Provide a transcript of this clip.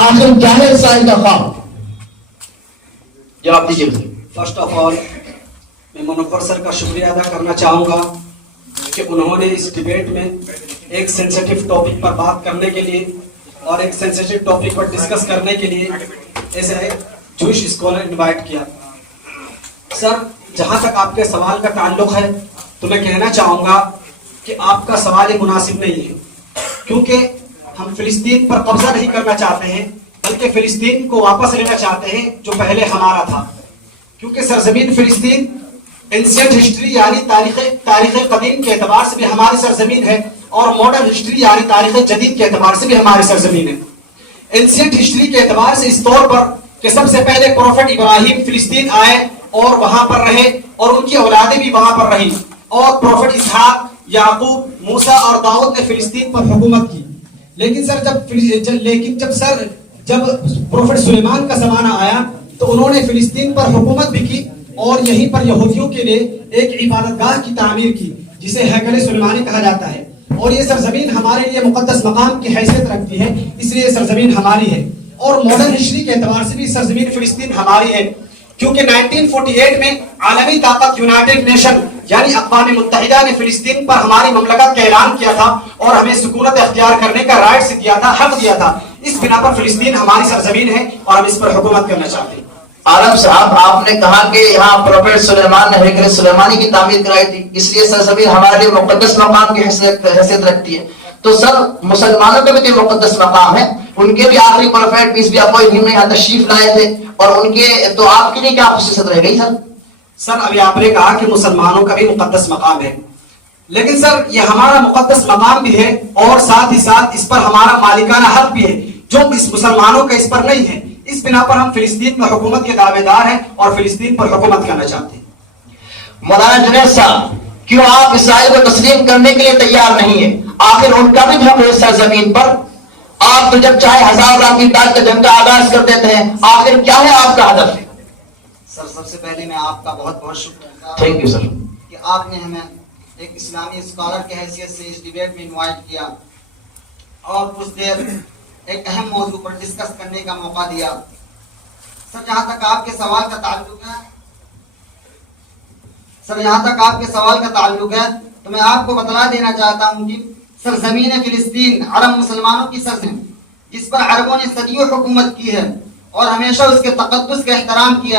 آخر کیا ہے اسرائیل کا خواب؟ جواب دیجیے. فرسٹ آف آل میں منور سر کا شکریہ ادا کرنا چاہوں گا کہ انہوں نے اس ڈیبیٹ میں ایک سینسیٹیو ٹاپک پر بات کرنے کے لیے اور ایک سینسیٹیو ٹاپک پر ڈسکس کرنے کے لیے ایسے ایک جوش اسکالر انوائٹ کیا. سر جہاں تک آپ کے سوال کا تعلق ہے تو میں کہنا چاہوں گا کہ آپ کا سوال ہی مناسب نہیں ہے، کیونکہ ہم فلسطین پر قبضہ نہیں کرنا چاہتے ہیں بلکہ فلسطین کو واپس لینا چاہتے ہیں جو پہلے ہمارا تھا. کیونکہ سرزمین فلسطین اینسینٹ ہسٹری یعنی تاریخ قدیم کے اعتبار سے بھی ہماری سرزمین ہے اور ماڈرن ہسٹری یعنی تاریخ جدید کے اعتبار سے بھی ہماری سرزمین ہے. اینسینٹ ہسٹری کے اعتبار سے اس طور پر کہ سب سے پہلے پروفٹ ابراہیم فلسطین آئے اور وہاں پر رہے اور ان کی اولادیں بھی وہاں پر رہی، اور پروفٹ اسحاق، یعقوب، موسیٰ اور داؤد نے فلسطین پر حکومت کی. لیکن سر جب پروفٹ سلیمان کا زمانہ آیا تو انہوں نے فلسطین پر حکومت بھی کی اور یہیں پر یہودیوں کے لیے ایک عبادت گاہ کی تعمیر کی جسے ہیکل سلیمانی کہا جاتا ہے. اور یہ سرزمین ہمارے لیے مقدس مقام کی حیثیت رکھتی ہے، اس لیے یہ سرزمین ہماری ہے. اور ماڈرن ہسٹری کے اعتبار سے بھی سرزمین فلسطین ہماری ہے، کیونکہ 1948 میں عالمی طاقت یونائٹڈ نیشن یعنی اقوام متحدہ نے فلسطین پر ہماری مملکت کا اعلان کیا تھا اور ہمیں سکونت اختیار کرنے کا رائٹ دیا تھا، حق دیا تھا. اس بنا پر فلسطین ہماری سرزمین ہے اور ہم اس پر حکومت کرنا چاہتے ہیں. عالم صاحب، آپ نے کہا کہ یہاں پروفیٹ سلیمان نے ہیکل سلیمانی کی تعمیر کرائی تھی، اس لیے سرزمین ہمارے لیے مقدس مقام کی حیثیت رکھتی ہے. تو سر مسلمانوں کا بھی کوئی مقدس مقام ہے، ان کے بھی آخری پروفیٹ پیس بھی اپوائنٹ یہاں تشریف لائے تھے، اور ان کے تو آپ کے لیے کیا خصوصیت رہ گئی سر؟ سر ابھی آپ نے کہا کہ مسلمانوں کا بھی مقدس مقام ہے، لیکن سر یہ ہمارا مقدس مقام بھی ہے اور ساتھ ہی ساتھ اس پر ہمارا مالکانہ حق بھی ہے جو اس مسلمانوں کا اس پر نہیں ہے. اس بنا پر ہم فلسطین میں حکومت کے دعوے دار ہیں اور فلسطین پر حکومت کرنا چاہتے ہیں. مولانا جنید صاحب، کیوں آپ اسرائیل کو تسلیم کرنے کے لیے تیار نہیں ہیں؟ آخر ان کا بھی حق ہے سرزمین پر. آپ تو جب چاہے 1000 لاکھ کی تعداد کا جنگ کا آغاز کر دیتے ہیں، آخر کیا ہے آپ کا ہدف؟ سر سب سے پہلے میں آپ کا بہت بہت شکریہ تھینک یو سر کہ آپ نے ہمیں ایک اسلامی اسکالر کی حیثیت سے اس ڈیبیٹ میں انوائٹ کیا اور کچھ دیر ایک اہم موضوع پر ڈسکس کرنے کا موقع دیا. سر جہاں تک آپ کے سوال کا تعلق ہے تو میں آپ کو بتلا دینا چاہتا ہوں کہ سرزمین فلسطین عرب مسلمانوں کی سرزمین جس پر عربوں نے صدیوں حکومت کی ہے اور ہمیشہ اس کے تقدس کا احترام کیا ہے.